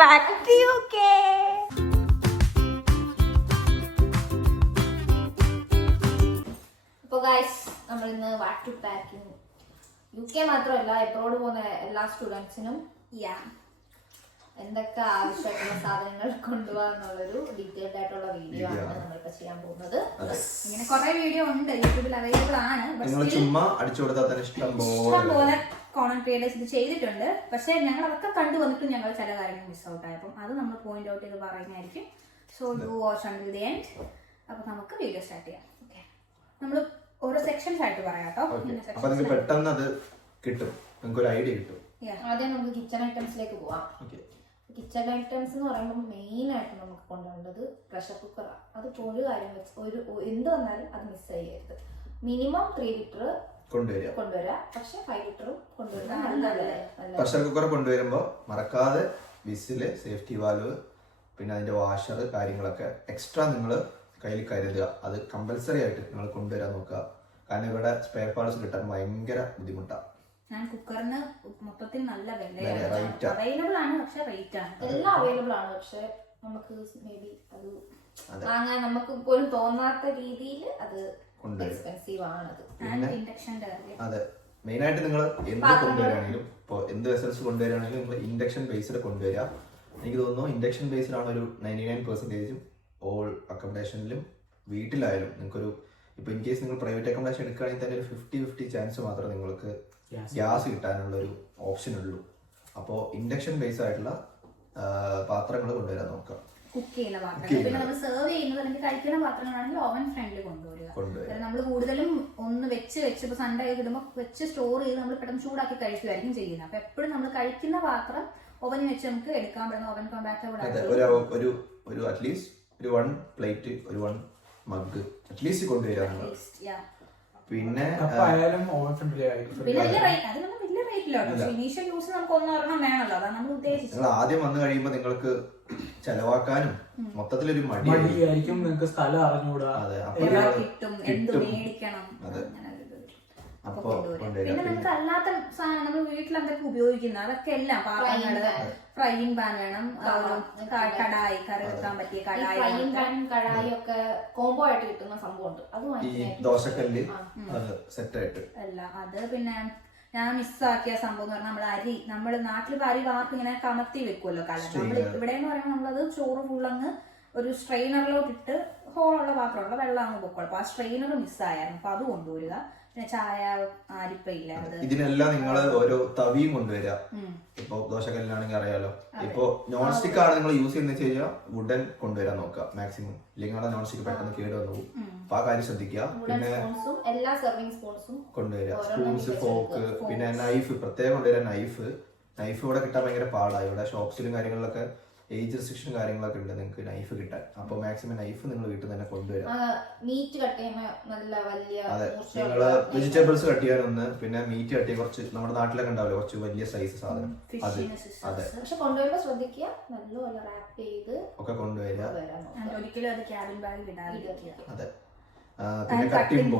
back to UK. അപ്പോൾ guys നമ്മൾ ഇന്ന് ബാക്ക് ടു പാക്കിംഗ് UK മാത്രമല്ല എബ്രോഡ് പോകുന്ന എല്ലാ സ്റ്റുഡൻസിനും എന്തൊക്കെ ആവശ്യമായിട്ടുള്ള സാധനങ്ങൾ കൊണ്ടുപോകാന്നുള്ളൊരു ഡീറ്റെയിൽഡ് ആയിട്ടുള്ള വീഡിയോ ആണ് നമ്മളിപ്പോ ചെയ്യാൻ പോകുന്നത്. ഇങ്ങനെ കുറെ വീഡിയോ ഉണ്ട് യൂട്യൂബിൽ അവൈലബിൾ ആണ്. ചുമ്മാ അടിച്ചു കൊടുത്താൽ തന്നെ ഇഷ്ടം പോലെ കോണ്ടന്റ് ക്രിയേറ്റേഴ്സ് ഇത് ചെയ്തിട്ടുണ്ട്. പക്ഷെ ഞങ്ങൾ അതൊക്കെ കണ്ടു വന്നിട്ടും ഞങ്ങൾ ചില കാര്യങ്ങൾ മിസ് ഔട്ട് ആയപ്പോൾ അത് നമ്മൾ പോയിന്റ് ഔട്ട് ചെയ്ത് പറയുന്നതായിരിക്കും. So do watch until the end. അപ്പൊ നമുക്ക് വീഡിയോ സ്റ്റാർട്ട് ചെയ്യാം. ഓക്കെ, നമ്മൾ ഓരോ സെക്ഷൻസ് ആയിട്ട് പറയാം കേട്ടോ. അപ്പൊ നിങ്ങൾക്ക് പെട്ടെന്ന് അത് കിട്ടും, നിങ്ങൾക്ക് ഒരു ഐഡിയ കിട്ടും. ആദ്യം നമുക്ക് കിച്ചൺ ഐറ്റംസിലേക്ക് പോവാം. കിച്ചൺ ഐറ്റംസ് എന്ന് പറയുമ്പോൾ മെയിൻ ആയിട്ട് നമുക്ക് കൊണ്ടുപോകേണ്ടത് പ്രഷർ കുക്കറാണ്. അത് ഒരു കാര്യം വെച്ച് എന്ത് വന്നാലും അത് മിസ് ചെയ്യരുത്. മിനിമം 3 ലിറ്റർ കൊണ്ടുവരാ, പക്ഷെ 5 ലിറ്ററും കൊണ്ടുവരാം. പ്രഷർ കുക്കർ കൊണ്ടുവരുമ്പോ മറക്കാതെ വിസില്, സേഫ്റ്റി വാൽവ്, പിന്നെ അതിന്റെ വാഷർ കാര്യങ്ങളൊക്കെ എക്സ്ട്രാ നിങ്ങൾ കയ്യിൽ കരുതുക. അത് കമ്പൽസറി ആയിട്ട് നിങ്ങൾ കൊണ്ടുവരാൻ നോക്കുക. കാരണം ഇവിടെ സ്പെയർ പാർട്സ് കിട്ടാൻ ഭയങ്കര ബുദ്ധിമുട്ടാണ്. ഞാൻ കുക്കറിന് മൊത്തത്തിൽ നല്ല വിലയാണ്. അവൈലബിൾ ആണ്, പക്ഷെ റേറ്റ് ആണ്. എല്ലാം അവൈലബിൾ ആണ്, പക്ഷെ നമുക്ക് മേ ബി അത് വാങ്ങാൻ നമുക്ക് പോലും തോന്നാത്ത രീതിയിൽ അത് എക്സ്പെൻസീവ് ആണത്. അതെ, മെയിൻ ആയിട്ട് നിങ്ങൾ എന്ത് കൊണ്ടുവരാണെങ്കിലും ഇപ്പോൾ എന്ത് വെസൽസ് കൊണ്ടുവരാണെങ്കിലും നിങ്ങൾ ഇൻഡക്ഷൻ ബേസ്ഡ് കൊണ്ടുവരിക. എനിക്ക് തോന്നുന്നു ഇൻഡക്ഷൻ ബേസ്ഡ് ആണ് ഒരു 99% ഓൾ അക്കോമഡേഷനിലും വീട്ടിലായാലും നിങ്ങൾക്കൊരു ഇപ്പോൾ ഇൻ കേസ് നിങ്ങൾ പ്രൈവറ്റ് അക്കോമഡേഷൻ എടുക്കുകയാണെങ്കിൽ തന്നെ ഒരു 50-50 ചാൻസ് മാത്രമേ നിങ്ങൾക്ക് ഗ്യാസ് കിട്ടാനുള്ള ഒരു ഓപ്ഷൻ ഉള്ളൂ. അപ്പോൾ ഇൻഡക്ഷൻ ബേസ് ആയിട്ടുള്ള പാത്രങ്ങൾ കൊണ്ടുവരാൻ നോക്കുക. കുക്ക് ചെയ്യുന്ന പാത്രങ്ങൾ, പിന്നെ നമ്മൾ സെർവ് ചെയ്യുന്നത് അല്ലെങ്കിൽ കഴിക്കുന്ന പാത്രങ്ങളാണെങ്കിൽ ഓവൻ ഫ്രണ്ട്ലി കൊണ്ടുവരിക. നമ്മൾ കൂടുതലും ഒന്ന് വെച്ച് ഇപ്പൊ സൺഡേ ഇടുമ്പോൾ വെച്ച് സ്റ്റോർ ചെയ്ത് നമ്മൾ പെട്ടെന്ന് ചൂടാക്കി കഴിക്കുമായിരിക്കും ചെയ്യുന്നത്. അപ്പൊ എപ്പോഴും നമ്മൾ കഴിക്കുന്ന പാത്രം ഓവനിൽ വെച്ച് നമുക്ക് എടുക്കാൻ പറ്റുന്ന ഓവൻ കോമ്പാക്റ്റബിൾ ആയിട്ട് ഒരു അറ്റ്ലീസ്റ്റ് ഒരു 1 പ്ലേറ്റ്, ഒരു 1 മഗ് അറ്റ്ലീസ്റ്റ് കൊണ്ടുവരാൻ. പിന്നെ ആദ്യം വന്നു കഴിയുമ്പോ നിങ്ങൾക്ക് ചെലവാക്കാനും മൊത്തത്തിലൊരു മടിയായിരിക്കും. നിങ്ങൾക്ക് സ്ഥലം അറിഞ്ഞുകൂടാ. പിന്നെ നിങ്ങൾക്ക് അല്ലാത്ത സാധനം നമ്മൾ വീട്ടിൽ എന്തൊക്കെ ഉപയോഗിക്കുന്ന അതൊക്കെ എല്ലാം പാത്രങ്ങള്, ഫ്രൈയിങ് പാൻ വേണം, കടായി, കറി വെക്കാൻ പറ്റിയ കടായി ഒക്കെ കോംബോ ആയിട്ട് കിട്ടുന്ന സംഭവമുണ്ട്. അത് ദോശക്കല്ല് സെറ്റ് ആയിട്ട് അല്ല. അത് പിന്നെ ഞാൻ മിസ്സാക്കിയ സംഭവം എന്ന് പറഞ്ഞാൽ നമ്മള് നാട്ടിൽ അരി വാർത്ത് ഇങ്ങനെ കമത്തി വെക്കുമല്ലോ കലം. നമ്മള് ഇവിടെ എന്ന് പറയുമ്പോൾ നമ്മളത് ചോറ് ഫുള്ളങ്ങ് ഒരു സ്ട്രെയിനറിലോട്ട് ഇട്ട് ഹോളുള്ള പാത്രമുള്ള വെള്ളം അങ്ങ് പൊക്കോളും. അപ്പൊ ആ സ്ട്രെയിനർ മിസ്സായിരുന്നു. അപ്പൊ അത് കൊണ്ടുവരിക. പിന്നെ ചായ അരിപ്പയില്ല, ഇതിനെല്ലാം നിങ്ങൾ ഓരോ തവിയും കൊണ്ടുവരിക. ഇപ്പൊ ദോശക്കല്ലിനാണെങ്കിൽ അറിയാലോ. ഇപ്പൊ നോൺ സ്റ്റിക് ആണ് നിങ്ങൾ യൂസ് ചെയ്യുന്ന വെച്ച് കഴിഞ്ഞാൽ വുഡൻ കൊണ്ടുവരാൻ നോക്കുക മാക്സിമം. ഇല്ലെങ്കിൽ നോൺ സ്റ്റിക് പെട്ടെന്ന് കേട് വന്നു പോകും. അപ്പൊ ആ കാര്യം ശ്രദ്ധിക്കുക. പിന്നെ എല്ലാ സർവിങ് സ്പൂൺസും കൊണ്ടുവരിക. സ്പൂൺസ്, ഫോർക്ക്, പിന്നെ നൈഫ് പ്രത്യേകം കൊണ്ടുവരാൻ. നൈഫ് ഇവിടെ കിട്ടാൻ ഭയങ്കര പാടാണ്. ഇവിടെ ഷോപ്സിലും കാര്യങ്ങളിലൊക്കെ ഏജ് റെസ്ട്രിക്ഷൻ കാര്യങ്ങളൊക്കെ ഉണ്ട് നിങ്ങൾക്ക് നൈഫ് കിട്ടാൻ. അപ്പൊ മാക്സിമം നൈഫ് നിങ്ങൾ വീട്ടിൽ തന്നെ കൊണ്ടുവരാം. അതെ, നിങ്ങള് വെജിറ്റബിൾസ് കട്ട് ചെയ്യാനൊന്ന്, പിന്നെ മീറ്റ് കട്ട് ചെയ്യാൻ കുറച്ച് നമ്മുടെ നാട്ടിലൊക്കെ ഉണ്ടാവില്ല കുറച്ച് വലിയ സൈസ് സാധനം, അത് അതെ ഒക്കെ കൊണ്ടുവരിക. അതെ, പിന്നെ കട്ടിംഗ്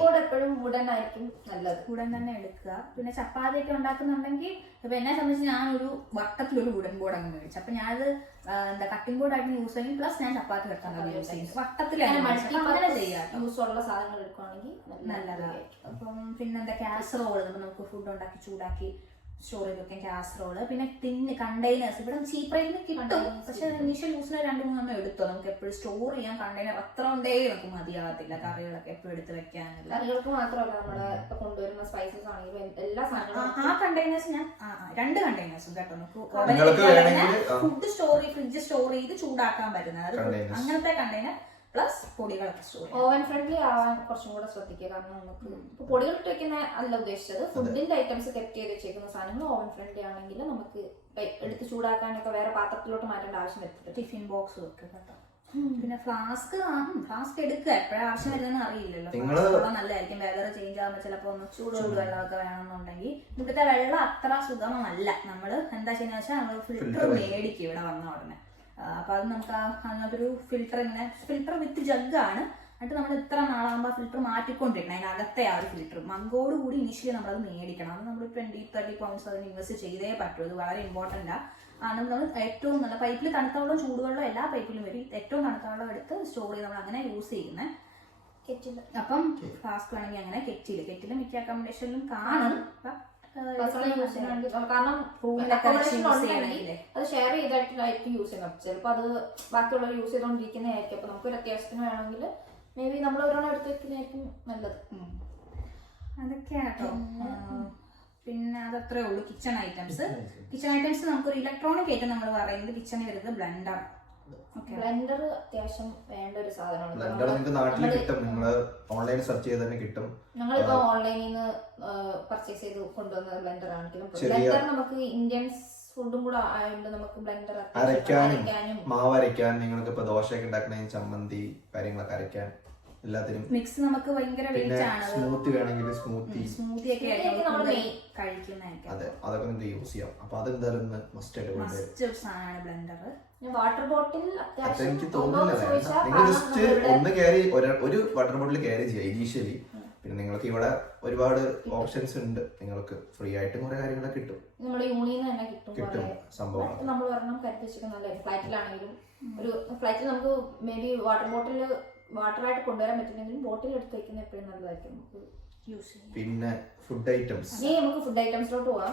ബോർഡ് എപ്പോഴും വുഡൻ ആയിരിക്കും നല്ലത്. വുഡൻ തന്നെ എടുക്കുക. പിന്നെ ചപ്പാത്തി ഒക്കെ ഉണ്ടാക്കുന്നുണ്ടെങ്കിൽ ഇപ്പൊ എന്നെ സംബന്ധിച്ച് ഞാനൊരു വട്ടത്തിലൊരു വുഡൻ ബോർഡ് അങ്ങ് മേടിച്ചു. അപ്പൊ ഞാനത് എന്താ കട്ടിംഗ് ബോർഡ് ആയിട്ട് യൂസ് ചെയ്യും. പ്ലസ് ഞാൻ ചപ്പാത്തി വെക്കാൻ യൂസ് ചെയ്യും. വട്ടത്തിലാണ് യൂസുള്ള സാധനങ്ങൾ എടുക്കുകയാണെങ്കിൽ നല്ലതാണ്. അപ്പം പിന്നെന്താ കാസറോള് നമുക്ക് ഫുഡ് ഉണ്ടാക്കി ചൂടാക്കി സ്റ്റോർ ചെയ്ത് വെക്കാൻ കാസറോള്. പിന്നെ ടിന്ന് കണ്ടെയ്നേഴ്സ് ഇവിടെ ചീപ്പ് റേറ്റിന് കിട്ടും. പക്ഷെ ഇനീഷ്യൽ യൂസിന് 2-3 എടുത്തോ. നമുക്ക് എപ്പോഴും സ്റ്റോർ ചെയ്യാൻ കണ്ടെയ്നർ അത്ര ഒന്നേ നമുക്ക് മതിയാകത്തില്ല. കറികളൊക്കെ എപ്പോഴും എടുത്ത് വെക്കാനില്ല. കറികൾക്ക് മാത്രമല്ല നമ്മുടെ കൊണ്ടുവരുന്ന സ്പൈസസ് ആണെങ്കിലും എല്ലാ സാധനങ്ങളും ആ കണ്ടെയ്നേഴ്സ് ഞാൻ 2 കണ്ടെയ്നേഴ്സും കേട്ടോ ഫുഡ് ഫ്രിഡ്ജ് സ്റ്റോർ ചെയ്ത് ചൂടാക്കാൻ പറ്റുന്നത് അങ്ങനത്തെ കണ്ടെയ്നർ പ്ലസ് പൊടികളൊക്കെ സ്റ്റോർ. ഓവൻ ഫ്രണ്ട്ലി ആവാൻ കുറച്ചും കൂടെ ശ്രദ്ധിക്കുക. കാരണം നമുക്ക് ഇപ്പൊ പൊടികൾ ഇട്ട് വെക്കുന്ന അല്ല ഉദ്ദേശിച്ചത്, ഫുഡിന്റെ ഐറ്റംസ് കെപ്റ്റ് ചെയ്ത് വെച്ചേക്കുന്ന സാധനങ്ങൾ ഓവൻ ഫ്രണ്ട്ലി ആണെങ്കിൽ നമുക്ക് എടുത്ത് ചൂടാക്കാനൊക്കെ വേറെ പാത്രത്തിലോട്ട് മാറ്റേണ്ട ആവശ്യം വരത്തില്ല. ടിഫിൻ ബോക്സ് വെക്കുക കേട്ടോ. പിന്നെ ഫ്ലാസ്ക് എടുക്കുക. എപ്പോഴും ആവശ്യം വരുന്നതെന്ന് അറിയില്ലല്ലോ. നല്ലതായിരിക്കും. വെതർ ചേഞ്ച് ആകുമ്പോൾ ചിലപ്പോ ഒന്ന് ചൂട് വെള്ളമൊക്കെ വേണമെന്നുണ്ടെങ്കിൽ. ഇവിടുത്തെ വെള്ളം അത്ര സുഗമമല്ല. നമ്മള് എന്താ ചെയ്യുന്ന വെച്ചാൽ നമ്മൾ ഫിൽറ്റർ മേടിക്കും ഇവിടെ വന്ന ഉടനെ. അപ്പൊ അത് നമുക്ക് അതിനകത്തൊരു ഫിൽറ്റർ വിത്ത് ജഗ്ഗാണ്. എന്നിട്ട് നമ്മൾ ഇത്ര നാളാകുമ്പോൾ ഫിൽറ്റർ മാറ്റിക്കൊണ്ടിരിക്കണം. അതിനകത്തെ ആ ഒരു ഫിൽറ്റർ മങ്കോട് കൂടി ഇനിഷ്യലി നമ്മളത് മേടിക്കണം. അത് നമ്മൾ 20-30 പൗണ്ട്സ് അതിന് ഇൻവെസ്റ്റ് ചെയ്തേ പറ്റൂ. ഇത് വളരെ ഇമ്പോർട്ടൻ്റ് ആണ്. നമ്മൾ ഏറ്റവും നല്ല പൈപ്പിൽ തണുത്ത വെള്ളം ചൂടുവെള്ളം എല്ലാ പൈപ്പിലും വരും. ഏറ്റവും തണുത്ത വെള്ളം എടുത്ത് സ്റ്റോർ ചെയ്ത് നമ്മൾ അങ്ങനെ യൂസ് ചെയ്യുന്നത്. കെറ്റിൽ അപ്പം ഫ്ലാസ്ക് വേണമെങ്കിൽ അങ്ങനെ കെറ്റിൽ മിക്ക അക്കോമഡേഷനിലും കാണും. കാരണം അത് ഷെയർ ചെയ്തിട്ടായിരിക്കും യൂസ് ചെയ്യുന്നത്. ചിലപ്പോൾ അത് ബാക്കിയുള്ളവർ യൂസ് ചെയ്തോണ്ടിരിക്കുന്നതായിരിക്കും. അപ്പൊ നമുക്കൊരു അത്യാവശ്യത്തിന് വേണമെങ്കിൽ മേ ബി നമ്മൾ ഒരെണ്ണം എടുത്ത് വെക്കുന്നതായിരിക്കും നല്ലത്. അതൊക്കെയാണ് കേട്ടോ. പിന്നെ അതത്രേ ഉള്ളൂ കിച്ചൺ ഐറ്റംസ്. കിച്ചൺ ഐറ്റംസ് നമുക്കൊരു ഇലക്ട്രോണിക് ആയിട്ട് നമ്മൾ പറയുന്നത് കിച്ചണിൽ വരുന്നത് ബ്ലെൻഡർ. ബ്ലെൻഡർ അത്യാവശ്യം വേണ്ട ഒരു സാധനമാണ്. ബ്ലെൻഡർ നിങ്ങൾക്ക് നാട്ടിൽ കിട്ടും, നിങ്ങൾ ഓൺലൈൻ സെർച്ച് ചെയ്ത് തന്നെ കിട്ടും. ഞങ്ങളിപ്പോ ഓൺലൈനിൽ നിന്ന് പർച്ചേസ് ചെയ്ത് കൊണ്ടുവന്ന ബ്ലെൻഡർ ആണെങ്കിലും ബ്ലെൻഡർ നമുക്ക് ഇന്ത്യൻ ഫുഡും കൂടെ ആയതുകൊണ്ട് നമുക്ക് ബ്ലെൻഡർ അരയ്ക്കാനും മാവ് അരയ്ക്കാൻ, നിങ്ങൾക്ക് ഇപ്പൊ ദോശയൊക്കെ ഉണ്ടാക്കണമെങ്കിൽ ചമ്മന്തി കാര്യങ്ങളൊക്കെ അരയ്ക്കാൻ എല്ലാത്തിനും മിക്സ് നമുക്ക് ഭയങ്കര വെയിറ്റ് ആണ്. സ്മൂത്തി വേണമെങ്കിൽ സ്മൂത്തി ഒക്കെ കഴിക്കുന്നതായിരിക്കും. അതെ, അതൊക്കെ നിങ്ങൾക്ക് യൂസ് ചെയ്യാം. അപ്പൊ അതെന്തായാലും മസ്റ്റ് ആയിട്ട് കൊണ്ടുവരും ബ്ലെൻഡർ. വാട്ടർ ബോട്ടിൽ എനിക്ക് തോന്നുന്നില്ല. നിങ്ങൾ ജസ്റ്റ് ഒന്ന് ക്യാരി ഒരു വാട്ടർ ബോട്ടിൽ ക്യാരി ചെയ്യാം ഇനീഷ്യലി. പിന്നെ നിങ്ങൾക്ക് ഇവിടെ ഒരുപാട് ഓപ്ഷൻസ് ഉണ്ട്. നിങ്ങൾക്ക് ഫ്രീ ആയിട്ടും കുറെ കാര്യങ്ങളൊക്കെ കിട്ടും. നമ്മുടെ യൂണിയൻ തന്നെ കിട്ടും സംഭവം. നമ്മൾ ഒരെണ്ണം കരുതിച്ചിരിക്കുന്നല്ലേ ഫ്ലൈറ്റിലാണെങ്കിലും. ഒരു ഫ്ലൈറ്റിൽ നമുക്ക് മേ ബി വാട്ടർ ബോട്ടിൽ വാട്ടറായിട്ട് കൊണ്ടുവരാൻ പറ്റില്ലെങ്കിലും ബോട്ടിൽ എടുത്ത് വെക്കുന്ന എപ്പോഴും നല്ലതായിരിക്കും നമുക്ക് യൂസ് ചെയ്യാം. പിന്നെ ഫുഡ് ഐറ്റംസ്, നമുക്ക് ഫുഡ് ഐറ്റംസിലോട്ട് പോവാം.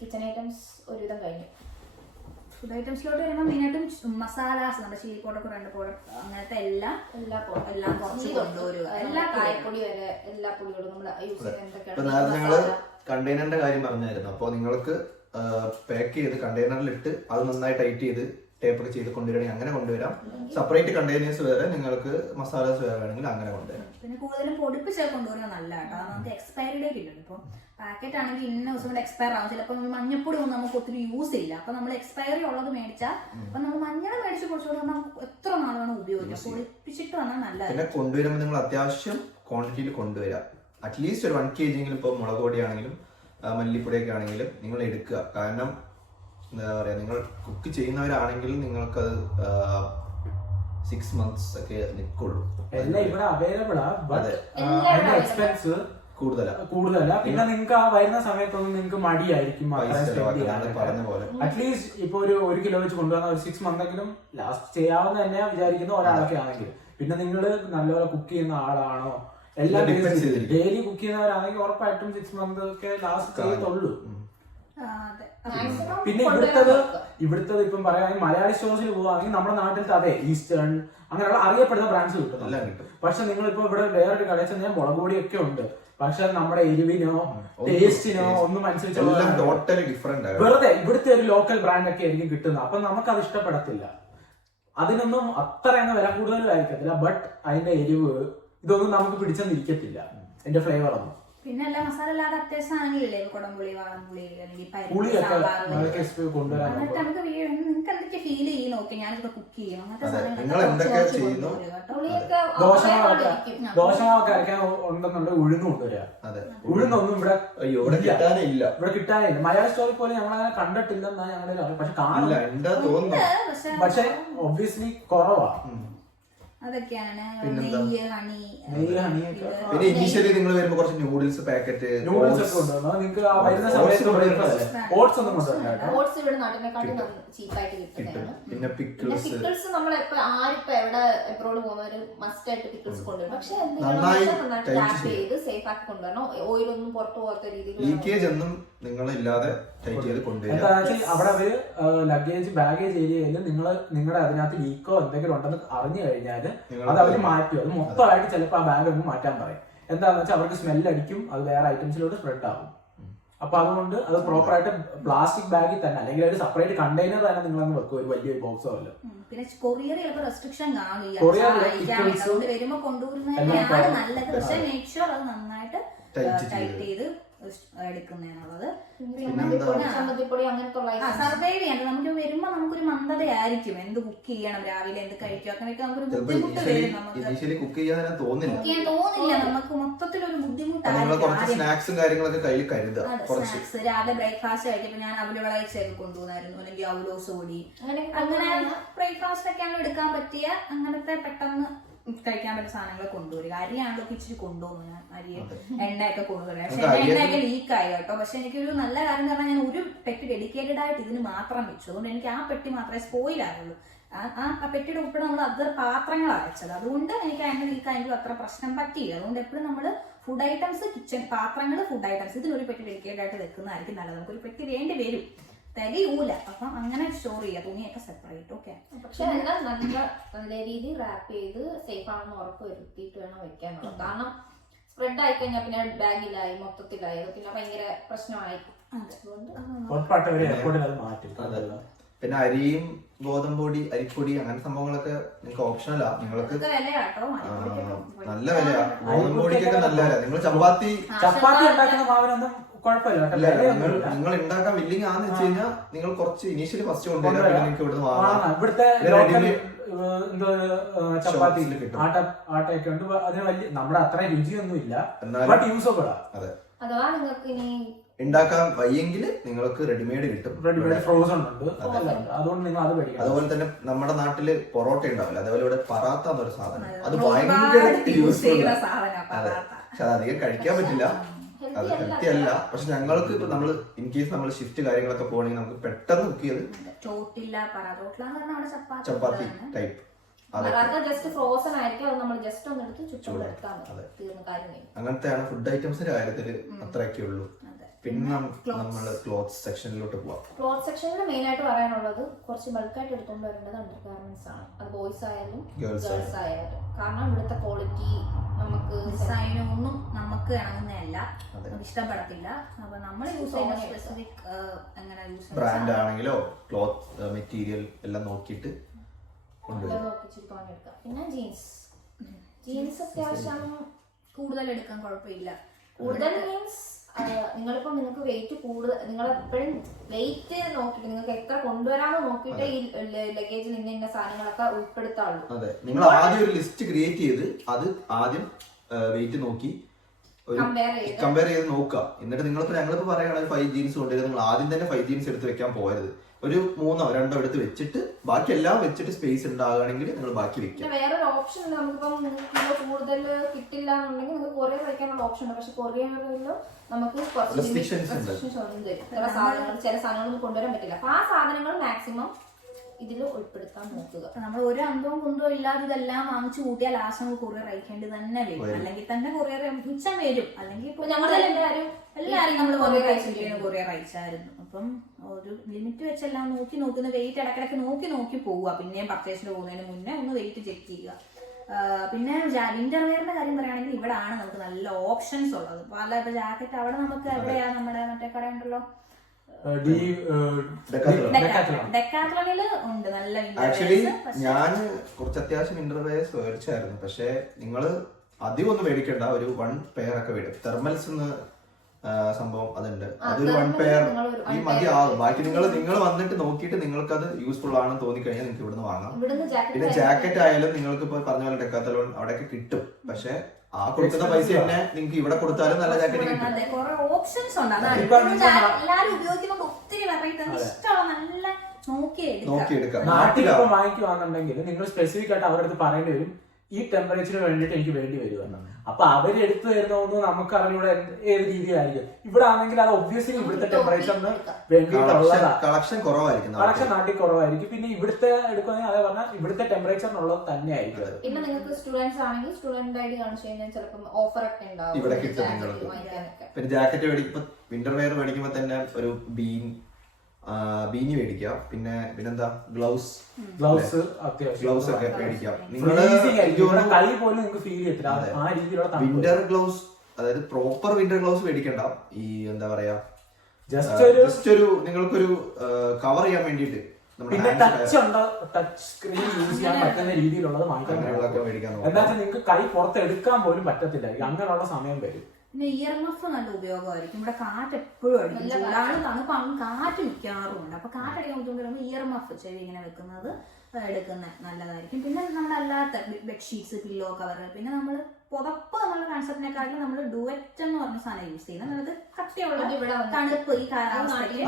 കിച്ചൺ ഐറ്റംസ് ഒരുവിധം കഴിഞ്ഞു. ഫുഡ് ഐറ്റംസിലോട്ട് വരുമ്പോൾ മെയിനായിട്ടും മസാലാസ്, നമ്മുടെ ചില്ലി പൗഡർ, രണ്ട് പൗഡർ, അങ്ങനത്തെ എല്ലാം കുറച്ച് കൊണ്ടുവരിക. എല്ലാ കായപ്പൊടി വരെ എല്ലാ പൊടികളും നമ്മൾ യൂസ് ചെയ്യുന്ന നിങ്ങള് കണ്ടെയ്നറിന്റെ കാര്യം പറഞ്ഞായിരുന്നു. അപ്പോൾ നിങ്ങൾക്ക് പാക്ക് ചെയ്ത് കണ്ടെയ്നറിലിട്ട് അത് നന്നായി ടൈറ്റ് ചെയ്ത് ടേപ്പൊക്കെ ചെയ്ത് കൊണ്ടുവരികയാണെങ്കിൽ അങ്ങനെ കൊണ്ടുവരാം. സെപ്പറേറ്റ് കണ്ടെയ്നേഴ്സ് വേറെ, നിങ്ങൾക്ക് മസാലാസ് വേറെ വേണമെങ്കിൽ അങ്ങനെ കൊണ്ടുവരാം. പിന്നെ കൂടുതലും പൊടിപ്പിച്ച് കൊണ്ടുവരുന്നത് നല്ലതാട്ടോ. നമുക്ക് എക്സ്പയറി ഡേറ്റ് ഇല്ലല്ലോ. ഇപ്പം പാക്കറ്റ് ആണെങ്കിൽ ഇന്ന ദിവസം കൊണ്ട് എക്സ്പയർ ആവും. ചിലപ്പോൾ മഞ്ഞപ്പൊടി ഒന്നും നമുക്ക് ഒത്തിരി യൂസ് ഇല്ല. അപ്പൊ നമ്മൾ എക്സ്പയറി ഉള്ളത് മേടിച്ചാൽ അപ്പൊ നമ്മൾ മഞ്ഞൾ മേടിച്ച് കുറച്ചുകൂടെ നമുക്ക് എത്ര നാൾ വേണം ഉപയോഗിക്കാം. പൊടിപ്പിച്ചിട്ട് വന്നാൽ നല്ലത്. പിന്നെ കൊണ്ടുവരുമ്പോൾ നിങ്ങൾ അത്യാവശ്യം ക്വാണ്ടിറ്റിയിൽ കൊണ്ടുവരാം. അറ്റ്ലീസ്റ്റ് ഒരു 1 kg എങ്കിലും. ഇപ്പോൾ മുളക് പൊടിയാണെങ്കിലും മല്ലിപ്പൊടിയൊക്കെ ആണെങ്കിലും നിങ്ങൾ എടുക്കുക. കാരണം എന്താ പറയാ, നിങ്ങൾ കുക്ക് ചെയ്യുന്നവരാണെങ്കിൽ നിങ്ങൾക്കത് 6 months ഒക്കെ നിൽക്കുള്ളൂ. എല്ലാം ഇവിടെ അവൈലബിൾ ആ, ബട്ട് എക്സ്പെൻസ് കൂടുതലല്ല. പിന്നെ നിങ്ങൾക്ക് ആ വരുന്ന സമയത്തൊന്നും നിങ്ങൾക്ക് മടിയായിരിക്കും. അറ്റ്ലീസ്റ്റ് ഇപ്പൊ ഒരു കിലോ വെച്ച് കൊണ്ടുവന്ന ഒരു 6 month എങ്കിലും ലാസ്റ്റ് ചെയ്യാവുന്ന തന്നെ വിചാരിക്കുന്ന ഒരാളൊക്കെ ആണെങ്കിൽ, പിന്നെ നിങ്ങൾ നല്ലപോലെ കുക്ക് ചെയ്യുന്ന ആളാണോ, എല്ലാം ഡെയിലി കുക്ക് ചെയ്യുന്നവരാണെങ്കിൽ ഉറപ്പായിട്ടും 6 month ഒക്കെ ലാസ്റ്റ് ചെയ്യത്തുള്ളൂ. പിന്നെ ഇവിടുത്തത് ഇപ്പം പറയുകയാണെങ്കിൽ മലയാളി സ്റ്റോഴ്സിൽ പോവുകയാണെങ്കിൽ നമ്മുടെ നാട്ടിലത്തെ അതെ ഈസ്റ്റേൺ അങ്ങനെയുള്ള അറിയപ്പെടുന്ന ബ്രാൻഡ്സ് കിട്ടും. പക്ഷെ നിങ്ങളിപ്പോ ഇവിടെ വേറൊരു കടയിൽ ചെന്നാൽ മുളക് പൊടിയൊക്കെ ഉണ്ട്. പക്ഷെ നമ്മുടെ എരിവിനോ ടേസ്റ്റിനോ ഒന്നും അനുസരിച്ച് വെറുതെ ഇവിടുത്തെ ഒരു ലോക്കൽ ബ്രാൻഡ് ഒക്കെ ആയിരിക്കും കിട്ടുന്നത്. അപ്പൊ നമുക്കത് ഇഷ്ടപ്പെടത്തില്ല. അതിനൊന്നും അത്ര അങ്ങ് വില കൂടുതലും ആയിരിക്കത്തില്ല. ബട്ട് അതിന്റെ എരിവ് ഇതൊന്നും നമുക്ക് പിടിച്ചെന്നിരിക്കത്തില്ല, അതിന്റെ ഫ്ലേവർ ഒന്നും. പിന്നെ എല്ലാ മസാല ഇല്ലാതെ അത്യാവശ്യം ആണെങ്കിലേ കുടംപുളി, വാളംപുളി, അല്ലെങ്കിൽ കൊണ്ടുവരാൻ നിങ്ങൾക്ക് എന്തൊക്കെ ഫീൽ ചെയ്യും. നോക്കി ഞാനിപ്പോ കുക്ക് ചെയ്യും അങ്ങനത്തെ ദോശമാവൊക്കെ അരയ്ക്കാൻ ഉണ്ടെന്നുണ്ടെങ്കിൽ ഉഴുന്ന് കൊണ്ടുവരിക. ഉഴുന്നൊന്നും ഇവിടെ കിട്ടാനില്ല. മലയാള സ്റ്റോറിൽ പോലും ഞങ്ങൾ അങ്ങനെ കണ്ടിട്ടില്ലെന്നാണ് ഞങ്ങളുടെ. പക്ഷെ കാണില്ല, പക്ഷെ ഒബ്വിയസ്ലി കുറവാ. അതൊക്കെയാണ് പിന്നെ ഇനീഷ്യലി നിങ്ങൾ വരുമ്പോ കുറച്ച് നൂഡിൽസ് പാക്കറ്റ് ഒക്കെ കൊണ്ടുവന്നോ. നിങ്ങൾക്ക് ആ വരുന്ന സമയത്ത് ഓട്സ് ഒന്നും കൊണ്ടുവരണം. ഓട്സ് ഇവിടെ നാട്ടിനെക്കാട്ടും ചീപ്പായിട്ട് കിട്ടുന്നതാണ്. പിന്നെ പിക്കിൾസ് നമ്മളിപ്പോ ആരിപ്പോ എവിടെ എബ്രോഡ് പോകുന്നവര് മസ്റ്റ് ആയിട്ട് പിക്കിൾസ് കൊണ്ടുവരും. പക്ഷെ നന്നായിട്ട് ടാപ്പ് ചെയ്ത് സേഫ് ആക്കി കൊണ്ടുവരണം. ഓയിലൊന്നും പുറത്തു പോകാത്ത രീതിയിൽ ലീക്കേജ് ഒന്നും നിങ്ങളില്ലാതെ ടൈറ്റ് ചെയ്ത് കൊണ്ടുവരും. അവിടെ അവര് ലഗേജ് ബാഗേജ് ഏരിയയിൽ നിങ്ങളുടെ അതിനകത്ത് ലീക്കോ എന്തെങ്കിലും ഉണ്ടെന്ന് അറിഞ്ഞു കഴിഞ്ഞാൽ അത് അവര് മാറ്റും. അത് മൊത്തമായിട്ട് ചിലപ്പോൾ ആ ബാഗ് ഒന്ന് മാറ്റാൻ പറയും. എന്താണെന്ന് വെച്ചാൽ അവർക്ക് സ്മെല്ലടിക്കും, അത് വേറെ ഐറ്റംസിലോട്ട് സ്പ്രെഡ് ആകും. അപ്പൊ അതുകൊണ്ട് അത് പ്രോപ്പർ ആയിട്ട് പ്ലാസ്റ്റിക് ബാഗിൽ തന്നെ അല്ലെങ്കിൽ ഒരു സെപ്പറേറ്റ് കണ്ടെയ്നർ തന്നെ നിങ്ങളങ്ങ് വെക്കും, ഒരു വലിയ ബോക്സോ അല്ല. പിന്നെ കൊറിയർ ചിലപ്പോൾ റെസ്ട്രിക്ഷൻ കാണും. വരുമ്പോ കൊണ്ടുവരുന്നതാണ് നല്ലത്. പക്ഷെ മേക്ക് ഷുവർ അത് നന്നായിട്ട് ടൈറ്റ് ചെയ്ത് എടുക്കുന്നതിനുള്ളത്. സർവൈവ് ചെയ്യണം. നമുക്ക് വരുമ്പോ നമുക്കൊരു മന്ദതയായിരിക്കും. എന്ത് കുക്ക് ചെയ്യണം, രാവിലെ എന്ത് കഴിക്കും, അങ്ങനെയൊക്കെ നമുക്കൊരു ബുദ്ധിമുട്ട് വരും. നമുക്ക് കുക്ക് ചെയ്യാൻ തോന്നില്ല. നമുക്ക് മൊത്തത്തിലൊരു ബുദ്ധിമുട്ടായിരിക്കും. സ്നാക്സ് രാവിലെ ബ്രേക്ക്ഫാസ്റ്റ് കഴിച്ചപ്പോ ഞാൻ അവലുള്ള കഴിച്ചൊക്കെ കൊണ്ടുപോകുന്നായിരുന്നു. അല്ലെങ്കിൽ അവലോസ് പൊടി അങ്ങനെ ബ്രേക്ക്ഫാസ്റ്റ് ഒക്കെ എടുക്കാൻ പറ്റിയ അങ്ങനത്തെ പെട്ടെന്ന് കഴിക്കാൻ പറ്റുന്ന സാധനങ്ങൾ കൊണ്ടുവരിക. അരിയാണല്ലോ ഇച്ചിരി കൊണ്ടുപോകുന്നു ഞാൻ, അരി എണ്ണയൊക്കെ കൊണ്ടുവരിക. പക്ഷെ നമുക്ക് എന്റെ എണ്ണയൊക്കെ ലീക്കായി കേട്ടോ. പക്ഷെ എനിക്കൊരു നല്ല കാര്യം എന്ന് പറഞ്ഞാൽ ഞാൻ ഒരു പെട്ടി ഡെഡിക്കേറ്റഡ് ആയിട്ട് ഇതിന് മാത്രം വെച്ചു. അതുകൊണ്ട് എനിക്ക് ആ പെട്ടി മാത്രമേ സ്പോയിൽ ആയുള്ളൂ. ആ പെട്ടിയുടെ ഉൾപ്പെടെ നമ്മൾ അതർ പാത്രങ്ങളാണ് വെച്ചത്. അതുകൊണ്ട് എനിക്ക് എണ്ണ ലീക്കായെങ്കിലും അത്ര പ്രശ്നം പറ്റിയില്ല. അതുകൊണ്ട് എപ്പോഴും നമ്മൾ ഫുഡ് ഐറ്റംസ്, കിച്ചൺ പാത്രങ്ങൾ, ഫുഡ് ഐറ്റംസ് ഇതിനൊരു പെട്ടി ഡെഡിക്കേറ്റഡ് ആയിട്ട് വെക്കുന്നതായിരിക്കും നല്ലത്. നമുക്കൊരു പെട്ടി വേണ്ടി വരും, തികയൂല. അപ്പം അങ്ങനെ സ്റ്റോർ ചെയ്യുക, തുണിയൊക്കെ സെപ്പറേറ്റ്. ഓക്കെ, പക്ഷെ എല്ലാം നല്ല രീതിയിൽ റാപ്പ് ചെയ്ത് സേഫ് ആണെന്ന് ഉറപ്പ് വരുത്തിയിട്ട് വേണം വെക്കാനുള്ളത്. കാരണം സ്പ്രെഡ് ആയി കഴിഞ്ഞാൽ പിന്നെ ബാഗിലായി, മൊത്തത്തിലായി, അത് പിന്നെ ഭയങ്കര പ്രശ്നമായി. അതുകൊണ്ട് പിന്നെ അരിയും ഗോതമ്പൊടി, അരിപ്പൊടി അങ്ങനെ സംഭവങ്ങളൊക്കെ നിങ്ങൾക്ക് ഓപ്ഷനല്ല. നിങ്ങൾക്ക് നല്ല വിലയാ. ഗോതമ്പൊടിക്കൊക്കെ നല്ല വില. നിങ്ങൾ ചപ്പാത്തി ഉണ്ടാക്കുന്ന മാവിനൊന്നും കുഴപ്പമില്ല. നിങ്ങൾ ഉണ്ടാക്കാൻ വില്ലിങ് ആന്ന് വെച്ച് കഴിഞ്ഞാൽ നിങ്ങൾ കുറച്ച് ഇനീഷ്യലി ഫസ്റ്റ് കൊണ്ടുവരാം. നിങ്ങൾക്ക് ഇവിടുന്ന് വാങ്ങാം. ഇവിടുത്തെ ചപ്പാത്തി ആട്ടയൊക്കെ ഉണ്ട്. അതിന് വലിയ നമ്മുടെ അത്ര രുചിയൊന്നും ഇല്ല, ബട്ട് യൂസബിൾ ആണ്. അതെ, അഥവാ നിങ്ങൾക്ക് ഇനി ഉണ്ടാക്കാൻ വയ്യെങ്കിൽ നിങ്ങൾക്ക് റെഡിമെയ്ഡ് കിട്ടും, റെഡിമെയ്ഡ് ഫ്രോസൺ ഉണ്ട്. അതുകൊണ്ട് നിങ്ങൾ അത് മേടിക്കണം. അതുപോലെ തന്നെ നമ്മുടെ നാട്ടില് പൊറോട്ട ഉണ്ടാവില്ല, അതേപോലെ ഇവിടെ പറാത്ത എന്നൊരു സാധനം, അത് ഭയങ്കര യൂസ്ഫുൾ. അതെ, പക്ഷെ അത് അധികം കഴിക്കാൻ പറ്റില്ല, അത് ഹെൽത്തി അല്ല. പക്ഷെ ഞങ്ങൾക്ക് ഇപ്പൊ നമ്മള് ഇൻ കേസ് നമ്മൾ ഷിഫ്റ്റ് കാര്യങ്ങളൊക്കെ പോകണമെങ്കിൽ നമുക്ക് പെട്ടെന്ന് കുക്ക് ചെയ്ത് ചപ്പാത്തി ടൈപ്പ് ജസ്റ്റ് ഫ്രോസൺ ആയിരിക്കും, അത് നമ്മൾ ജസ്റ്റ് ഒന്ന് എടുത്ത് ചുറ്റും തീർന്ന കാര്യം. അങ്ങനത്തെയാണ് ഫുഡ് ഐറ്റംസിന്റെ കാര്യത്തിൽ അത്രയൊക്കെ ഉള്ളൂ. പിന്നെ നമ്മൾ ക്ലോത്ത് സെക്ഷനിലോട്ട് പോവാം. ക്ലോത്ത് സെക്ഷനിൽ മെയിൻ ആയിട്ട് പറയാനുള്ളത് കുറച്ച് ബൾക്കായിട്ട് എടുത്തുകൊണ്ട് വരേണ്ടത് അണ്ടർ ഗാർമെന്റ്സ് ആണ്. അത് ബോയ്സ് ആയാലും ഗേൾസ് ആയാലും. കാരണം ഇവിടുത്തെ ക്വാളിറ്റി നമുക്ക് ഡിസൈനൊന്നും നമുക്ക് ഇണങ്ങുന്നതല്ല, ഇഷ്ടപ്പെടത്തില്ല. അപ്പൊ നമ്മൾ യൂസ് ചെയ്യുന്ന സ്പെസിഫിക് ബ്രാൻഡ് ആണെങ്കിലോ ക്ലോത്ത് മെറ്റീരിയൽ എല്ലാം നോക്കിയിട്ട് പിന്നെ ജീൻസ് അത്യാവശ്യം കൂടുതൽ എടുക്കാൻ കുഴപ്പമില്ല. കൂടുതൽ മീൻസ് നിങ്ങളിപ്പോ നിങ്ങൾക്ക് വെയിറ്റ് കൂടുതൽ, നിങ്ങൾ എപ്പോഴും വെയിറ്റ് നോക്കിയിട്ട് നിങ്ങൾക്ക് എത്ര കൊണ്ടുവരാമോ നോക്കിയിട്ട് ഈ ലഗേജിൽ ഇന്ന സാധനങ്ങളൊക്കെ ഉൾപ്പെടുത്താവുള്ളൂ. അതെ, നിങ്ങൾ ആദ്യം ഒരു ലിസ്റ്റ് ക്രിയേറ്റ് ചെയ്ത് അത് ആദ്യം വെയിറ്റ് നോക്കി കമ്പയർ ചെയ്ത് നോക്കുക. എന്നിട്ട് നിങ്ങളിപ്പോ ഞങ്ങളിപ്പോ പറയുകയാണെങ്കിൽ 5 ജീൻസ് കൊണ്ടുവരുന്നത് നിങ്ങൾ ആദ്യം തന്നെ 5 ജീൻസ് എടുത്ത് വെക്കാൻ പോയത്. ഒരു 3 or 2 എടുത്ത് വെച്ചിട്ട് ബാക്കി എല്ലാം വെച്ചിട്ട് സ്പേസ് ഉണ്ടാകുകയാണെങ്കിൽ നിങ്ങൾ ബാക്കി വെക്കാം. വേറൊരു ഓപ്ഷൻ ഉണ്ട്, നമുക്കിപ്പം കിലോ കൂടുതൽ കിട്ടില്ല എന്നുണ്ടെങ്കിൽ നിങ്ങൾക്ക് കൊറിയർ വയ്ക്കാനുള്ള ഓപ്ഷൻ ഉണ്ട്. പക്ഷെ കൊറിയറിൽ നമുക്ക് ചില സാധനങ്ങൾ കൊണ്ടുവരാൻ പറ്റില്ല. അപ്പൊ ആ സാധനങ്ങൾ മാക്സിമം ഇതിൽ ഉൾപ്പെടുത്താൻ നോക്കുക. നമ്മൾ ഒരു അന്തവും കുന്തവും ഇല്ലാതെ ഇതെല്ലാം വാങ്ങിച്ചു കൂട്ടിയാൽ ലാസ്റ്റ് നമുക്ക് കൊറിയർ അയക്കേണ്ടി തന്നെ വരും. അല്ലെങ്കിൽ തന്നെ കൊറിയർ മിച്ചം വരും. അല്ലെങ്കിൽ ഇപ്പൊ ഞങ്ങളെല്ലാരും നമ്മൾ കൊറിയർ അയച്ചായിരുന്നു. അപ്പം ഒരു ലിമിറ്റ് വെച്ചെല്ലാം നോക്കുന്ന വെയിറ്റ് ഇടക്കിടക്ക് നോക്കി പോവുക. പിന്നെയും പർച്ചേസിന് പോകുന്നതിന് മുന്നേ ഒന്ന് വെയിറ്റ് ചെക്ക് ചെയ്യുക. പിന്നെ വിന്റർ വെയറിന്റെ കാര്യം പറയുകയാണെങ്കിൽ ഇവിടെ ആണ് നമുക്ക് നല്ല ഓപ്ഷൻസ് ഉള്ളത്. പല ജാക്കറ്റ് അവിടെ നമുക്ക് എവിടെയാ നമ്മുടെ മറ്റേ കട ഉണ്ടല്ലോ, ഡെക്കാത്ലോണില് ഉണ്ട് നല്ല. ആക്ച്വലി ഞാൻ കുറച്ച് അത്യാവശ്യം വിന്റർ വെയർസ് മേടിച്ചായിരുന്നു. പക്ഷെ നിങ്ങള് അധികം ഒന്നും മേടിക്കണ്ട, ഒരു 1 പെയർ ഒക്കെ മേടിക്കും. തെർമൽസ് സംഭവം അതുണ്ട്, അതൊരു 1 പെയർ ഈ മതിയാകും. ബാക്കി നിങ്ങൾ വന്നിട്ട് നോക്കിയിട്ട് നിങ്ങൾക്ക് അത് യൂസ്ഫുൾ ആണെന്ന് തോന്നിക്കഴിഞ്ഞാൽ നിങ്ങൾക്ക് ഇവിടുന്ന് വാങ്ങാം. പിന്നെ ജാക്കറ്റ് ആയാലും നിങ്ങൾക്ക് ഇപ്പൊ പറഞ്ഞ പോലെ ഡെക്കാത്തലോൺ അവിടെയൊക്കെ കിട്ടും. പക്ഷെ ആ കൊടുക്കുന്ന പൈസ തന്നെ നിങ്ങൾക്ക് ഇവിടെ കൊടുത്താലും നല്ല ജാക്കറ്റ് കിട്ടും. ഓപ്ഷൻസ് ഉണ്ട്. എല്ലാരും ഉപയോഗിക്കുമ്പോൾ ഒത്തിരി വെറൈറ്റി ഇഷ്ടമുള്ള നല്ല നോക്കിയെടുക്കാം. നാട്ടിൽ ഇപ്പൊ വാങ്ങിക്കുവാന്നുണ്ടെങ്കിൽ നിങ്ങൾ സ്പെസിഫിക് ആയിട്ട് അവരുടെ അടുത്ത് പറയേണ്ടി വരും, ഈ ടെമ്പറേച്ചറിന് വേണ്ടിയിട്ട് എനിക്ക് വേണ്ടി വരുമെന്നാണ്. അപ്പൊ അവര് എടുത്തു തരുന്നതൊന്നും നമുക്ക് അറിഞ്ഞൂടെ ഏത് രീതിയിലായിരിക്കും. ഇവിടെ ആണെങ്കിൽ അത് ഒബ്വിയസ്ലി ഇവിടുത്തെ ടെമ്പറേച്ചറിന് വേണ്ടിയിട്ടുള്ളതാണ്. കളക്ഷൻ കുറവായിരിക്കും, കളക്ഷൻ നാട്ടിൽ കുറവായിരിക്കും. പിന്നെ ഇവിടുത്തെ എടുക്കുകയാണെങ്കിൽ അതേ പറഞ്ഞാൽ ഇവിടുത്തെ ടെമ്പറേച്ചറിനുള്ളത് തന്നെ ആയിരിക്കും അത്. പിന്നെ നിങ്ങൾക്ക് സ്റ്റുഡൻസ് ആണെങ്കിൽ സ്റ്റുഡന്റ് ഐഡി കാണിച്ചു കഴിഞ്ഞാൽ ചിലപ്പോൾ ഓഫർ ഒക്കെ ഉണ്ടാവും ഇവിടെ കിട്ടും നിങ്ങൾക്ക്. പിന്നെ ജാക്കറ്റ് മേടിക്കുമ്പോ വിന്റർ വെയർ മേടിക്കുമ്പോ തന്നെ ഒരു ബീനി മേടിക്കാം. പിന്നെന്താ ഗ്ലൗസ് ഒക്കെ മേടിക്കാം. വിന്റർ ഗ്ലൗസ്, അതായത് പ്രോപ്പർ വിന്റർ ഗ്ലൗസ് മേടിക്കണ്ട. ഈ എന്താ പറയാ, ജസ്റ്റ് ഒരു നിങ്ങൾക്കൊരു കവർ ചെയ്യാൻ വേണ്ടിട്ട് ടച്ച് സ്ക്രീൻ യൂസ് ചെയ്യാൻ പറ്റുന്ന രീതിയിലുള്ളത് വാങ്ങിക്കാൻ. എന്താ നിങ്ങൾക്ക് കൈ പുറത്ത് എടുക്കാൻ പോലും പറ്റത്തില്ല, അങ്ങനെയുള്ള സമയം വരും. പിന്നെ ഇയർ മഫ് നല്ല ഉപയോഗമായിരിക്കും. ഇവിടെ കാറ്റ് എപ്പോഴും അടിക്കും, ചൂടാണ് തണുപ്പ്, കാറ്റ് മിക്കാറുണ്ട്. അപ്പൊ കാറ്റടിക്കാൻ ബുദ്ധിമുട്ട് ഇയർ മഫ് ചെവി ഇങ്ങനെ വെക്കുന്നത് എടുക്കുന്ന നല്ലതായിരിക്കും. പിന്നെ നമ്മുടെ അല്ലാത്ത ബെഡ്ഷീറ്റ്സ്, പില്ലോ കവർ, പിന്നെ നമ്മൾ പുതപ്പ് എന്നുള്ള കൺസെപ്റ്റിനെക്കാട്ടിലും നമ്മൾ ഡുവറ്റ് എന്ന് പറഞ്ഞ സാധനം യൂസ് ചെയ്യുന്നത്. നല്ലത് കട്ടിയുള്ള തണുപ്പ് ഈ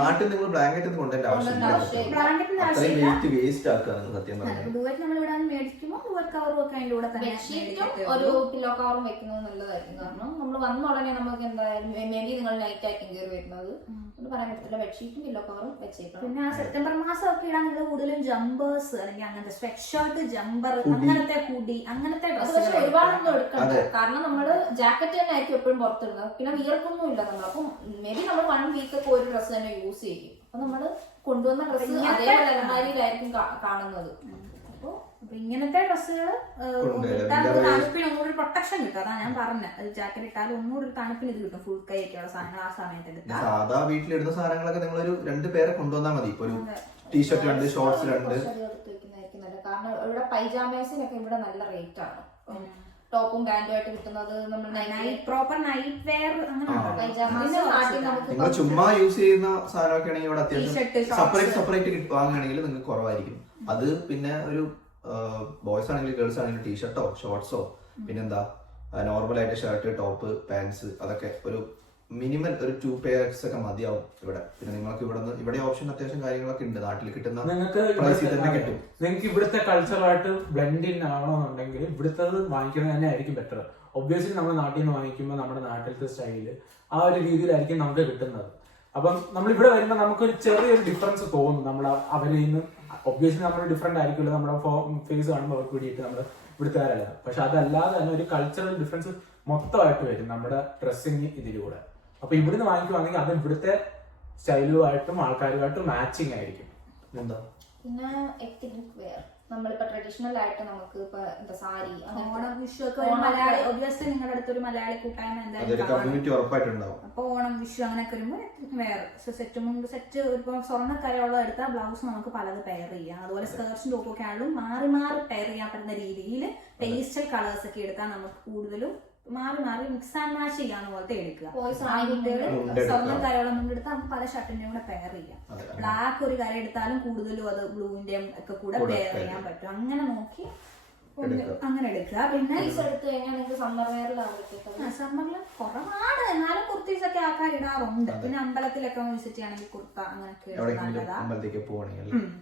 നാട്ടിൽ നിങ്ങൾ ബ്ലാങ്കറ്റ് കൊണ്ടുവരേണ്ട ആവശ്യമില്ല. ബ്ലാങ്കറ്റിന്റെ ആവശ്യമില്ല. വേസ്റ്റ് ആക്കുക സത്യം പറഞ്ഞാൽ. ഡുവറ്റ് നമ്മൾ ഇവിടെ മേടിക്കുമ്പോൾ ഡുവറ്റ് കവറും ഒക്കെ അതിന്റെ കൂടെ തന്നെ ബെഡ്ഷീറ്റും ഒരു പില്ലോ കവറും വെക്കുന്നത് നല്ലതായിരിക്കും. കാരണം നമ്മൾ വന്ന ഉടനെ നമുക്ക് എന്തായാലും മേ ബി നിങ്ങൾ നൈറ്റ് ആയിരിക്കും കയറി വരുന്നത്, ഒന്ന് പറയാൻ പറ്റില്ല. ബെഡ്ഷീറ്റും പില്ലോ കവറും വെച്ചേക്കണം. പിന്നെ ആ സെപ്റ്റംബർ മാസം ഒക്കെ ഇടാൻ നിങ്ങൾ കൂടുതലും ജമ്പേഴ്സ് അല്ലെങ്കിൽ അങ്ങനത്തെ സ്വെറ്റ് ഷർട്ട്, ജമ്പർ, അങ്ങനത്തെ ഹുഡി, അങ്ങനത്തെ അത് പക്ഷെ ഒരുപാടൊന്നും എടുക്കണ്ട. കാരണം നമ്മള് ജാക്കറ്റ് തന്നെ ആയിരിക്കും എപ്പോഴും പുറത്തിടുന്നത്. പിന്നെ വിയർക്കൊന്നും ഇല്ല നമ്മൾ. അപ്പം മേ ബി നമ്മൾ 1 വീക്ക് ഒക്കെ ഒരു ഡ്രസ്സ് തന്നെ യൂസ് ചെയ്യും. അപ്പൊ നമ്മള് കൊണ്ടുവന്ന ഡ്രസ്സ് അതേപോലെ അലമാരിയിലായിരിക്കും കാണുന്നത്. അപ്പൊ ഇങ്ങനത്തെ ഡ്രസ്സുകൾ തണുപ്പിന് ഒന്നുകൂടി പ്രൊട്ടക്ഷൻ കിട്ടും. അതാ ഞാൻ പറഞ്ഞത്, ജാക്കറ്റ് ഇട്ടാലും ഒന്നുകൂടി തണുപ്പിന് ഇത് കിട്ടും. ഫുൾ കൈ ഒക്കെയുള്ള സാധനങ്ങൾ ആ സമയത്ത് എടുക്കാം. സാധാ വീട്ടിലിടുന്ന സാധനങ്ങളൊക്കെ നിങ്ങളൊരു 2 പേരെ കൊണ്ടുവന്നാൽ മതി. ഇപ്പൊ ഒരു ടീഷർട്ട് 2, ഷോർട്സ് 2. കാരണം ഇവിടെ പൈജാമേഴ്സിനൊക്കെ ഇവിടെ നല്ല റേറ്റ് ആണ്. ടോപ്പും പാന്റും ആയിട്ട് കിട്ടുന്നത് നമ്മൾ പ്രോപ്പർ നൈറ്റ് വെയർ നിങ്ങൾ ചുമ്മാ യൂസ് ചെയ്യുന്ന സാധനമൊക്കെ ആണെങ്കിൽ ഇവിടെ അത്യാവശ്യം സെപ്പറേറ്റ് വാങ്ങുകയാണെങ്കിൽ നിങ്ങൾക്ക് കുറവായിരിക്കും. അത് പിന്നെ ഒരു ബോയ്സ് ആണെങ്കിലും ഗേൾസ് ആണെങ്കിലും ടീഷർട്ടോ ഷോർട്സോ പിന്നെന്താ നോർമൽ ആയിട്ട് ഷർട്ട്, ടോപ്പ്, പാൻസ്, അതൊക്കെ ഒരു മിനിമം ഒരു 2 പെയർസ് ഒക്കെ മതിയാവും ഇവിടെ. പിന്നെ നിങ്ങൾക്ക് ഇവിടെ ഓപ്ഷൻ അത്യാവശ്യം കാര്യങ്ങളൊക്കെ ഉണ്ട്. നാട്ടിൽ കിട്ടുന്ന പ്രൈസിൽ തന്നെ കിട്ടും. നിങ്ങൾക്ക് ഇവിടുത്തെ കൾച്ചറായിട്ട് ബ്ലെൻഡ് ഇൻ ആവണമെന്നുണ്ടെങ്കിൽ ഇവിടുത്തെ വാങ്ങിക്കുന്നത് തന്നെ ആയിരിക്കും ബെറ്റർ. ഒബ്വിയസ്ലി നമ്മൾ നാട്ടിൽ നിന്ന് വാങ്ങിക്കുമ്പോൾ നമ്മുടെ നാട്ടിലത്തെ സ്റ്റൈല് ആ ഒരു രീതിയിലായിരിക്കും നമുക്ക് കിട്ടുന്നത്. അപ്പം നമ്മൾ ഇവിടെ വരുമ്പോൾ നമുക്കൊരു ചെറിയൊരു ഡിഫറൻസ് തോന്നും. നമ്മൾ അവരിൽ നിന്ന് ഒബ്വിയസ്ലി നമ്മൾ ഡിഫറെന്റ് ആയിരിക്കുമല്ലോ. നമ്മുടെ ഫേസ് കാണുമ്പോൾ അവർക്ക് വേണ്ടിയിട്ട് നമ്മൾ ഇവിടുത്തുകാരല്ല. പക്ഷെ അതല്ലാതെ തന്നെ ഒരു കൾച്ചറൽ ഡിഫറൻസ് മൊത്തമായിട്ട് വരും നമ്മുടെ ഡ്രസ്സിങ് ഇതിലൂടെ. അപ്പൊ ഇവിടുന്ന് വാങ്ങിക്കുവാണെങ്കിൽ അത് ഇവിടുത്തെ സ്റ്റൈലുമായിട്ടും ആൾക്കാരുമായിട്ടും മാച്ചിങ് ആയിരിക്കും. എന്താ പിന്നെ എത്നിക് വെയർ നമ്മളിപ്പോ ട്രഡീഷണൽ ആയിട്ട് നമുക്ക് ഇപ്പൊ എന്താ സാരി, ഓണം, വിഷു ഒക്കെ മലയാളി ഒബ്വിയസ്ലി നിങ്ങളുടെ അടുത്തൊരു മലയാളി കൂട്ടായ്മ എന്തായാലും. അപ്പൊ ഓണം, വിഷു അങ്ങനെയൊക്കെ വരുമ്പോൾ വേറെ സെറ്റ് മുണ്ട് സെറ്റ് ഇപ്പൊ സ്വർണ്ണക്കരയുള്ള എടുത്താൽ ബ്ലൗസ് നമുക്ക് പലത് പെയർ ചെയ്യാം. അതുപോലെ സ്കേർട്സും ടോപ്പും ഒക്കെ ആണെങ്കിലും മാറി മാറി പെയർ ചെയ്യാൻ പറ്റുന്ന രീതിയിൽ പേസ്റ്റൽ കളേഴ്സ് ഒക്കെ എടുത്താൽ നമുക്ക് കൂടുതലും മാറി മാറി മിക്സ് ആൻഡ് മാച്ച് ചെയ്യാന്ന് പോലത്തെ എടുക്കുക. സ്വർണ്ണം കരയോളം മുണ്ടെടുത്താൽ നമുക്ക് പല ഷർട്ടിന്റെയും കൂടെ പെയർ ചെയ്യാം. ബ്ലാക്ക് ഒരു കര എടുത്താലും കൂടുതലും അത് ബ്ലൂവിന്റെയും ഒക്കെ കൂടെ പെയർ ചെയ്യാൻ പറ്റും. അങ്ങനെ നോക്കി അങ്ങനെ എടുക്കുക. പിന്നെ എടുത്തു കഴിഞ്ഞാൽ നിങ്ങൾക്ക് സമ്മർ വെയറിലാണ്. സമ്മറിൽ കുറവാണ്, എന്നാലും കുർത്തീസ് ഒക്കെ ആൾക്കാർ ഇടാറുണ്ട്. പിന്നെ അമ്പലത്തിലൊക്കെ വിസിറ്റ് ചെയ്യണമെങ്കിൽ കുർത്ത അങ്ങനെയൊക്കെ നല്ലതാ.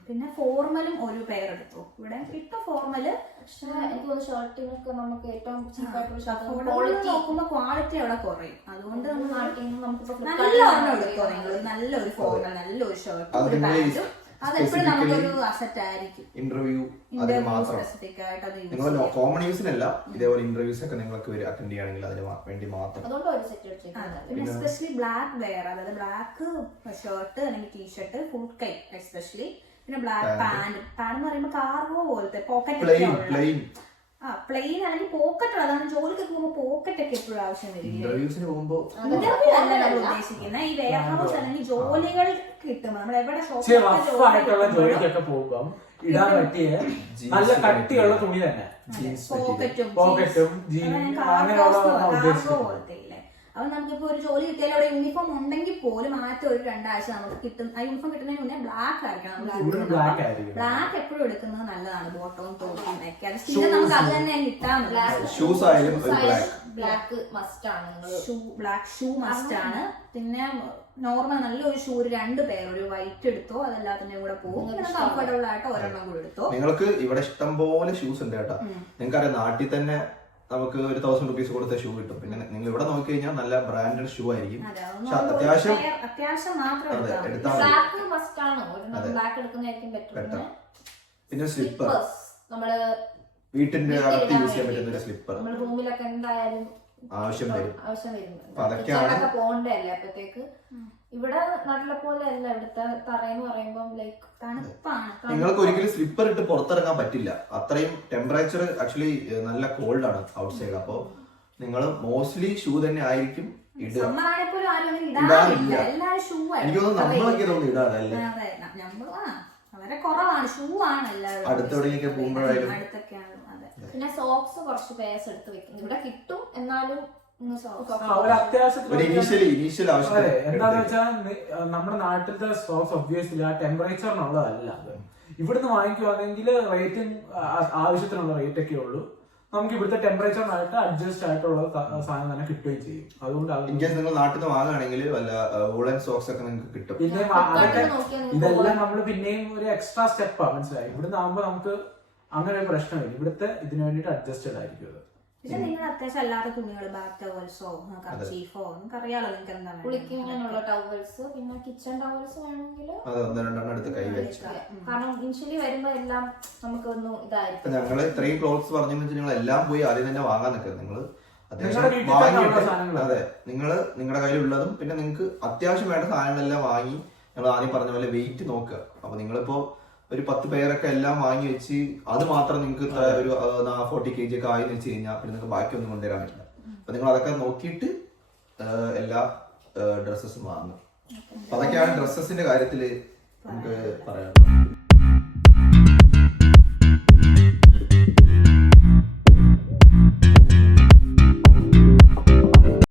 പിന്നെ ഫോർമലും ഒരു പെയർ എടുത്തു. ഇവിടെ കിട്ടും ഫോർമല്. പക്ഷെ എനിക്ക് തോന്നുന്നു ഷർട്ടിനൊക്കെ നമുക്ക് ഏറ്റവും നോക്കുമ്പോ ക്വാളിറ്റി അവിടെ കുറയും. അതുകൊണ്ട് നമ്മൾ നാട്ടിൽ നിന്ന് നമുക്ക് നല്ല ഒരെണ്ണം എടുത്തോ നിങ്ങൾ. നല്ലൊരു ഫോർമൽ, നല്ലൊരു ഷർട്ട്, ഒരു പാന്റും. അതെപ്പോഴും നമുക്കൊരു അസറ്റ് ആയിരിക്കും. ഇന്റർവ്യൂ സ്പെസിഫിക് ആയിട്ട് അത് നിങ്ങൾ കോമൺ യൂസിനല്ല, ഇതേപോലെ ഇന്റർവ്യൂസ് ഒക്കെ നിങ്ങൾക്ക് അറ്റൻഡ് ചെയ്യുകയാണെങ്കിൽ അതിന് വേണ്ടി മാത്രം. പിന്നെ എസ്പെഷ്യലി ബ്ലാക്ക് വെയർ, അതായത് ബ്ലാക്ക് ഷർട്ട് അല്ലെങ്കിൽ ടീഷർട്ട് ഫുൾ കൈ എസ്പെഷ്യലി. പിന്നെ ബ്ലാക്ക് പാന്റ് എന്ന് പറയുമ്പോൾ കാർഗോ പോലത്തെ പോക്കറ്റ് പ്ലെയിൻ അല്ലെങ്കിൽ പോക്കറ്റ്. അതാണ് ജോലിക്ക് പോകുമ്പോൾ പോക്കറ്റ് ഒക്കെ എപ്പോഴും ആവശ്യം വരും. ഇന്റർവ്യൂ അല്ല നമ്മൾ ഉദ്ദേശിക്കുന്ന ഈ വെയർ ഹൗസ് അല്ലെങ്കിൽ ജോലികൾ കിട്ടും. നമ്മൾ എവിടെ ജോലിക്കൊക്കെ പോകുമ്പോൾ ഇടാൻ പറ്റിയ നല്ല കട്ടിയുള്ള തുണി തന്നെ, പോക്കറ്റും ജീൻസും കാർഗോ പോലത്തെ. അപ്പൊ നമുക്കിപ്പോ ഒരു ജോലി കിട്ടിയാലും അവിടെ യൂണിഫോം ഉണ്ടെങ്കിൽ പോലും ആദ്യത്തെ ഒരു 2 ആഴ്ച നമുക്ക് കിട്ടും. ആ യൂണിഫോം കിട്ടുന്നതിന് മുന്നേ ബ്ലാക്ക് ആയിരിക്കണം. ബ്ലാക്ക് എപ്പോഴും എടുക്കുന്നത് നല്ലതാണ്. ബോട്ടവും ടോപ്പും ഒക്കെ അത് പിന്നെ നമുക്ക് അത് തന്നെ കിട്ടാൻ. ബ്ലാക്ക് മസ്റ്റ് ആണ്. ബ്ലാക്ക് ഷൂ മസ്റ്റ് ആണ്. പിന്നെ നോർമൽ നല്ലൊരു ഷൂ 2 പെയർ, ഒരു വൈറ്റ് എടുത്തോ, അതെല്ലാത്തിന്റെ കൂടെ പോകും. കംഫർട്ടബിൾ ആയിട്ട് ഒരെണ്ണം കൂടെ എടുത്തോ. നിങ്ങൾക്ക് ഇവിടെ ഇഷ്ടം പോലെ ഷൂസ് ഉണ്ട് കേട്ടോ. നിങ്ങൾക്കറിയാം നാട്ടിൽ തന്നെ നമുക്ക് ഒരു 1000 രൂപീസ് കൊടുത്ത ഷൂ കിട്ടും. പിന്നെ നിങ്ങൾ ഇവിടെ നോക്കി കഴിഞ്ഞാൽ നല്ല ബ്രാൻഡഡ് ഷൂ ആയിരിക്കും. അത്യാവശ്യം പിന്നെ സ്ലിപ്പർ, നമ്മള് വീട്ടിന്റെ അകത്ത് യൂസ് ചെയ്യാൻ പറ്റുന്ന ഒരു സ്ലിപ്പർ റൂമിലൊക്കെ എന്തായാലും ആവശ്യം വരും. അതൊക്കെയാണ് പോണ്ടല്ലേ. അപ്പത്തേക്ക് ഇവിടെ നാട്ടിലെ പോലെ അല്ല. ഇവിടുത്തെ തറയെന്ന് പറയുമ്പോൾ ലൈക്ക് തണുപ്പാണ്. നിങ്ങൾക്ക് ഒരിക്കലും സ്ലിപ്പർ ഇട്ട് പുറത്തിറങ്ങാൻ പറ്റില്ല. അത്രയും ടെമ്പറേച്ചർ ആക്ച്വലി നല്ല കോൾഡ് ആണ് ഔട്ട് സൈഡ്. അപ്പൊ നിങ്ങൾ മോസ്റ്റ്ലി ഷൂ തന്നെ ആയിരിക്കും ഇടുക. ഇടാറില്ല. എനിക്ക് തോന്നുന്നു നമ്മളൊക്കെ തോന്നുന്നു ഇടാറല്ലേ. വളരെ കുറവാണ്. ഷൂ ആണ് എല്ലാവരും അടുത്തെവിടെയൊക്കെ പോകുമ്പോഴായാലും. പിന്നെ സോക്സ് കുറച്ച് പേഴ്സ് എടുത്ത് വെക്കും. ഇവിടെ കിട്ടും, എന്നാലും എന്താന്ന് വെച്ചാൽ നമ്മുടെ നാട്ടിലത്തെ സോക്സ് ഒബ്വിയസ്ലി ആ ടെമ്പറേച്ചറിനുള്ളതല്ല. ഇവിടുന്ന് വാങ്ങിക്കുവാണെങ്കിൽ റേറ്റും ആവശ്യത്തിനുള്ള റേറ്റ് ഒക്കെ ഉള്ളൂ. നമുക്ക് ഇവിടുത്തെ ടെമ്പറേച്ചറിനായിട്ട് അഡ്ജസ്റ്റ് ആയിട്ടുള്ള സാധനം തന്നെ കിട്ടുകയും ചെയ്യും. അതുകൊണ്ട് നിങ്ങൾ നാട്ടിൽ നിന്ന് വാങ്ങുകയാണെങ്കിൽ വല്ല വൂളൻ സോക്സ് ഒക്കെ നിങ്ങൾക്ക് കിട്ടും. പിന്നെ അതൊക്കെ ഇതെല്ലാം നമ്മൾ പിന്നെയും ഒരു എക്സ്ട്രാ സ്റ്റെപ്പാണ്. മനസ്സിലായി. ഇവിടുന്ന് ആകുമ്പോൾ നമുക്ക് അങ്ങനെ ഒരു പ്രശ്നമില്ല. ഇവിടുത്തെ ഇതിനു വേണ്ടിയിട്ട് അഡ്ജസ്റ്റഡ് ആയിരിക്കും അത്. പക്ഷെ നിങ്ങൾ അത്യാവശ്യം അല്ലാത്ത തുണികൾ ബാത്ത് ടവൽസോ കർച്ചീഫോ നിങ്ങൾക്ക് അറിയാലോ നിങ്ങൾക്ക് എന്താ കുളിക്കാനുള്ള ടവൽസ്, പിന്നെ കിച്ചൺ ടവൽസ് വേണമെങ്കിൽ അത് 1-2 എടുത്ത് കൈ വെച്ചു. കാരണം ഇനിഷ്യലി വരുമ്പോ എല്ലാം നമുക്ക് ഒന്ന് ഇതായിരിക്കും. ഞങ്ങള് ഇത്രയും ക്ലോത്ത്സ് പറഞ്ഞെന്ന് വെച്ചാൽ നിങ്ങൾ എല്ലാം പോയി ആദ്യം തന്നെ വാങ്ങാൻ നിൽക്കുന്നത്. നിങ്ങൾ നിങ്ങളുടെ അത്യാവശ്യം വീട്ടിൽ തന്നെ ഉള്ള വാങ്ങിയിട്ട് സാധനങ്ങൾ. അതെ നിങ്ങൾ നിങ്ങളുടെ കയ്യിലുള്ളതും പിന്നെ നിങ്ങൾക്ക് അത്യാവശ്യം വേണ്ട സാധനങ്ങളെല്ലാം വാങ്ങി നിങ്ങൾ ആദ്യം പറഞ്ഞ പോലെ വെയിറ്റ് നോക്കുക. അപ്പൊ നിങ്ങളിപ്പോ ഒരു 10 പേരൊക്കെ എല്ലാം വാങ്ങി വെച്ച് അത് മാത്രം നിങ്ങൾക്ക് ഒരു 40 kg ഒക്കെ ആയി വെച്ച് കഴിഞ്ഞാൽ പിന്നെ നിങ്ങൾക്ക് ബാക്കിയൊന്നും കൊണ്ടുവരാൻ പറ്റില്ല. അപ്പൊ നിങ്ങൾ അതൊക്കെ നോക്കിയിട്ട് എല്ലാ ഡ്രസ്സസും വാങ്ങും. അപ്പൊ അതൊക്കെയാണ് ഡ്രസ്സസിന്റെ കാര്യത്തില് നമുക്ക് പറയാനുള്ളത്.